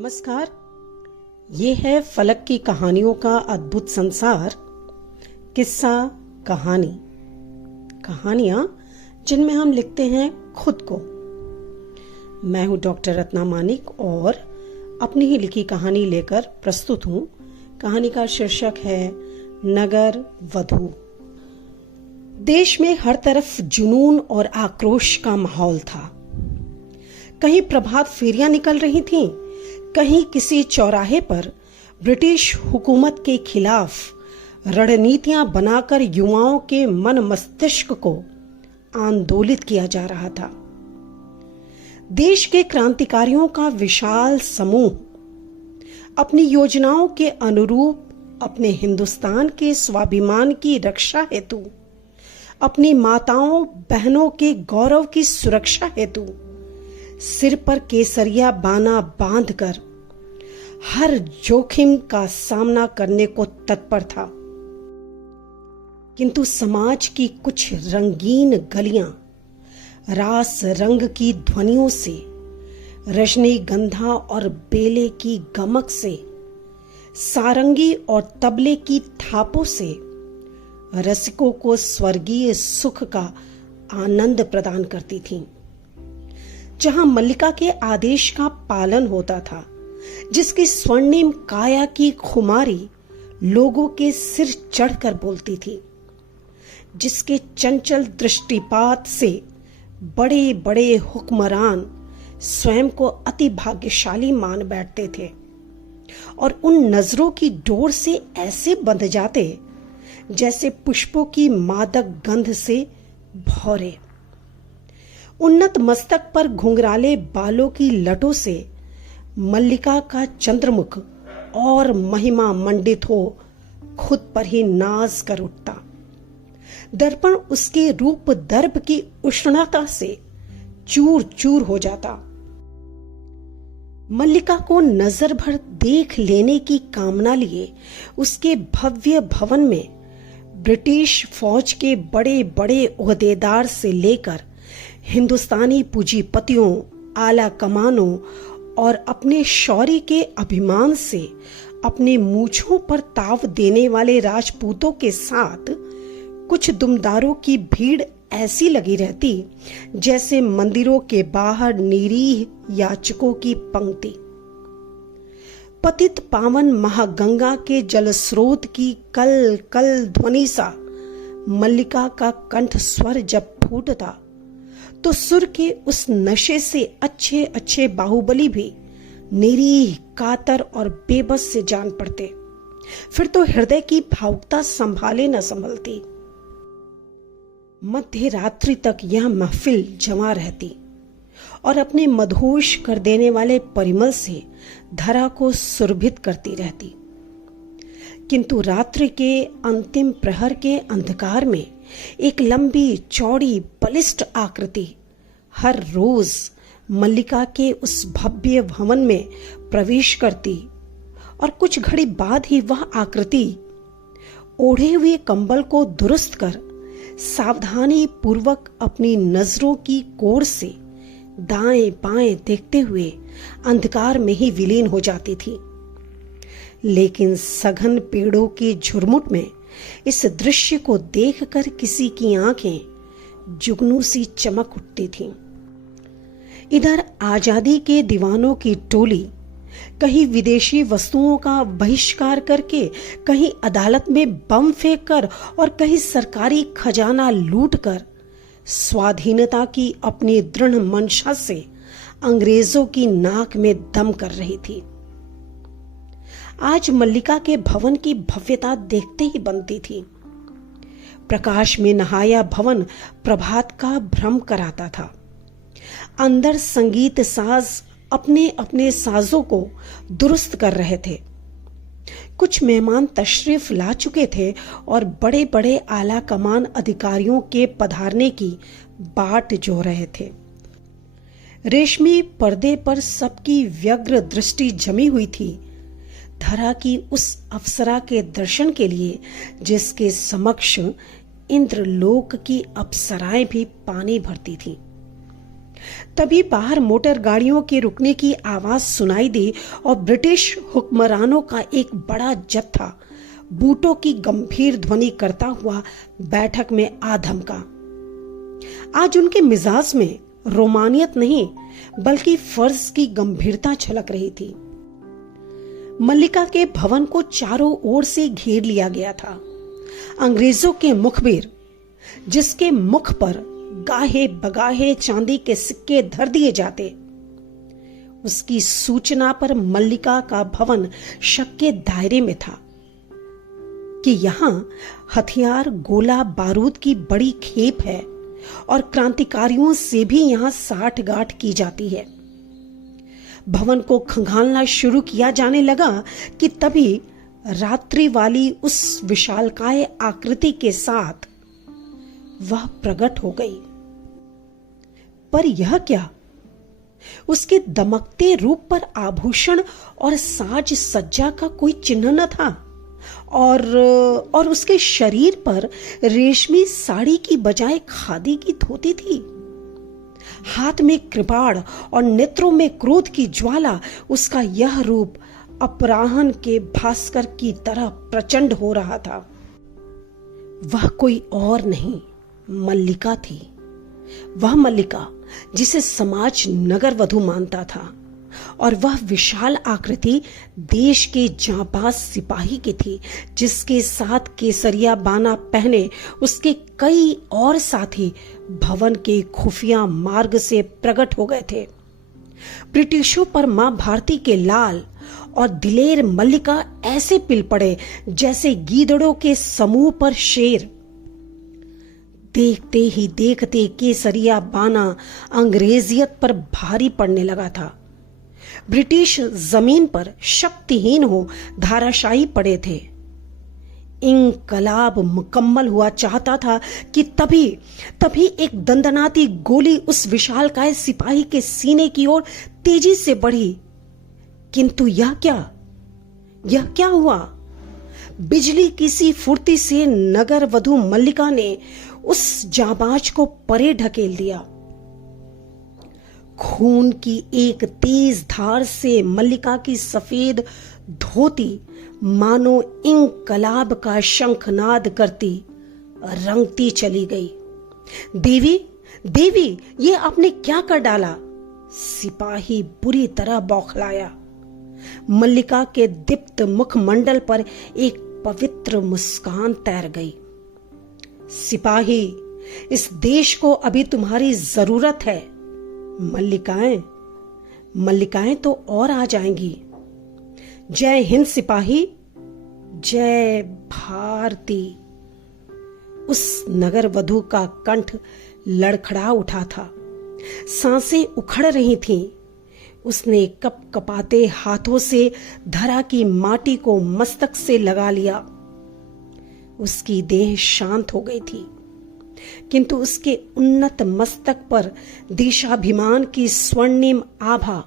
नमस्कार। ये है फलक की कहानियों का अद्भुत संसार। किस्सा कहानी, कहानियां जिनमें हम लिखते हैं खुद को। मैं हूं डॉक्टर रत्ना मानिक और अपनी ही लिखी कहानी लेकर प्रस्तुत हूं। कहानी का शीर्षक है नगर वधू। देश में हर तरफ जुनून और आक्रोश का माहौल था। कहीं प्रभात फेरियां निकल रही थीं, कहीं किसी चौराहे पर ब्रिटिश हुकूमत के खिलाफ रणनीतियां बनाकर युवाओं के मन मस्तिष्क को आंदोलित किया जा रहा था। देश के क्रांतिकारियों का विशाल समूह अपनी योजनाओं के अनुरूप अपने हिंदुस्तान के स्वाभिमान की रक्षा हेतु, अपनी माताओं बहनों के गौरव की सुरक्षा हेतु सिर पर केसरिया बाना बांधकर हर जोखिम का सामना करने को तत्पर था। किंतु समाज की कुछ रंगीन गलियां रास रंग की ध्वनियों से, रजनीगंधा और बेले की गमक से, सारंगी और तबले की थापों से रसिकों को स्वर्गीय सुख का आनंद प्रदान करती थीं। जहां मल्लिका के आदेश का पालन होता था, जिसकी स्वर्णिम काया की खुमारी लोगों के सिर चढ़कर बोलती थी, जिसके चंचल दृष्टिपात से बड़े बड़े हुक्मरान स्वयं को अति भाग्यशाली मान बैठते थे और उन नजरों की डोर से ऐसे बंध जाते जैसे पुष्पों की मादक गंध से भौरे। उन्नत मस्तक पर घुंघराले बालों की लटों से मल्लिका का चंद्रमुख और महिमा मंडित हो खुद पर ही नाज कर उठता। दर्पण उसके रूप दर्प की उष्णता से चूर चूर हो जाता। मल्लिका को नजर भर देख लेने की कामना लिए उसके भव्य भवन में ब्रिटिश फौज के बड़े बड़े ओहदेदार से लेकर हिंदुस्तानी पूंजीपतियों, आला कमानों और अपने शौर्य के अभिमान से अपने मूछों पर ताव देने वाले राजपूतों के साथ कुछ दुमदारों की भीड़ ऐसी लगी रहती जैसे मंदिरों के बाहर निरीह याचकों की पंक्ति। पतित पावन महागंगा के जलस्रोत की कल कल ध्वनि सा मल्लिका का कंठ स्वर जब फूटता तो सुर के उस नशे से अच्छे अच्छे बाहुबली भी निरीह, कातर और बेबस से जान पड़ते। फिर तो हृदय की भावुकता संभाले न संभलती। मध्य रात्रि तक यह महफिल जमा रहती और अपने मदहोश कर देने वाले परिमल से धरा को सुरभित करती रहती। किंतु रात्रि के अंतिम प्रहर के अंधकार में एक लंबी चौड़ी बलिष्ठ आकृति हर रोज मल्लिका के उस भव्य भवन में प्रवेश करती और कुछ घड़ी बाद ही वह आकृति ओढ़े हुए कंबल को दुरुस्त कर सावधानी पूर्वक अपनी नजरों की कोर से दाएं बाएं देखते हुए अंधकार में ही विलीन हो जाती थी। लेकिन सघन पेड़ों के झुरमुट में इस दृश्य को देखकर किसी की आंखें जुगनू सी चमक उठती थीं। इधर आजादी के दीवानों की टोली कहीं विदेशी वस्तुओं का बहिष्कार करके, कहीं अदालत में बम फेंककर और कहीं सरकारी खजाना लूटकर स्वाधीनता की अपनी दृढ़ मंशा से अंग्रेजों की नाक में दम कर रही थी। आज मल्लिका के भवन की भव्यता देखते ही बनती थी। प्रकाश में नहाया भवन प्रभात का भ्रम कराता था। अंदर संगीत साज अपने अपने साजों को दुरुस्त कर रहे थे। कुछ मेहमान तशरीफ ला चुके थे और बड़े बड़े आला कमान अधिकारियों के पधारने की बाट जो रहे थे। रेशमी पर्दे पर सबकी व्यग्र दृष्टि जमी हुई थी धरा की उस अप्सरा के दर्शन के लिए, जिसके समक्ष इंद्रलोक की अप्सराएं भी पानी भरती थीं। तभी बाहर मोटर गाड़ियों के रुकने की आवाज सुनाई दी और ब्रिटिश हुक्मरानों का एक बड़ा जत्था बूटों की गंभीर ध्वनि करता हुआ बैठक में आ धमका। आज उनके मिजाज में रोमानियत नहीं बल्कि फर्ज की गंभीरता झलक रही थी। मल्लिका के भवन को चारों ओर से घेर लिया गया था। अंग्रेजों के मुखबिर, जिसके मुख पर गाहे बगाहे चांदी के सिक्के धर दिए जाते, उसकी सूचना पर मल्लिका का भवन शक के दायरे में था कि यहां हथियार, गोला बारूद की बड़ी खेप है और क्रांतिकारियों से भी यहां साठगांठ की जाती है। भवन को खंगालना शुरू किया जाने लगा कि तभी रात्रि वाली उस विशालकाय आकृति के साथ वह प्रकट हो गई। पर यह क्या? उसके दमकते रूप पर आभूषण और साज सज्जा का कोई चिन्ह न था और उसके शरीर पर रेशमी साड़ी की बजाय खादी की धोती थी। हाथ में कृपाण और नेत्रों में क्रोध की ज्वाला। उसका यह रूप अपराह्न के भास्कर की तरह प्रचंड हो रहा था। वह कोई और नहीं, मल्लिका थी। वह मल्लिका जिसे समाज नगर वधु मानता था, और वह विशाल आकृति देश के जांबाज सिपाही की थी, जिसके साथ केसरिया बाना पहने उसके कई और साथी भवन के खुफिया मार्ग से प्रकट हो गए थे। ब्रिटिशों पर मां भारती के लाल और दिलेर मल्लिका ऐसे पिल पड़े जैसे गीदड़ों के समूह पर शेर। देखते ही देखते केसरिया बाना अंग्रेजियत पर भारी पड़ने लगा था। ब्रिटिश जमीन पर शक्तिहीन हो धाराशायी पड़े थे। इंकलाब मुकम्मल हुआ चाहता था कि तभी एक दंदनाती गोली उस विशालकाय सिपाही के सीने की ओर तेजी से बढ़ी। किंतु यह क्या हुआ? बिजली किसी फुर्ती से नगर वधु मल्लिका ने उस जाबाज को परे ढकेल दिया। खून की एक तेज धार से मल्लिका की सफेद धोती मानो इंकलाब का शंखनाद करती रंगती चली गई। देवी, ये आपने क्या कर डाला? सिपाही बुरी तरह बौखलाया। मल्लिका के दीप्त मुखमंडल पर एक पवित्र मुस्कान तैर गई। सिपाही, इस देश को अभी तुम्हारी जरूरत है। मल्लिकाएं तो और आ जाएंगी। जय हिंद सिपाही, जय भारती। उस नगर वधु का कंठ लड़खड़ा उठा था। सांसें उखड़ रही थीं। उसने कपकपाते हाथों से धरा की माटी को मस्तक से लगा लिया। उसकी देह शांत हो गई थी, किंतु उसके उन्नत मस्तक पर देशाभिमान की स्वर्णिम आभा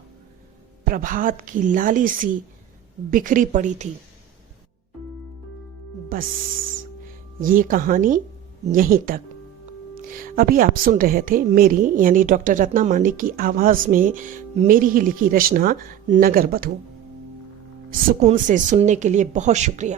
प्रभात की लाली सी बिखरी पड़ी थी। बस ये कहानी यहीं तक। अभी आप सुन रहे थे मेरी यानी डॉक्टर रत्ना मानिक की आवाज में मेरी ही लिखी रचना नगर वधु। सुकून से सुनने के लिए बहुत शुक्रिया।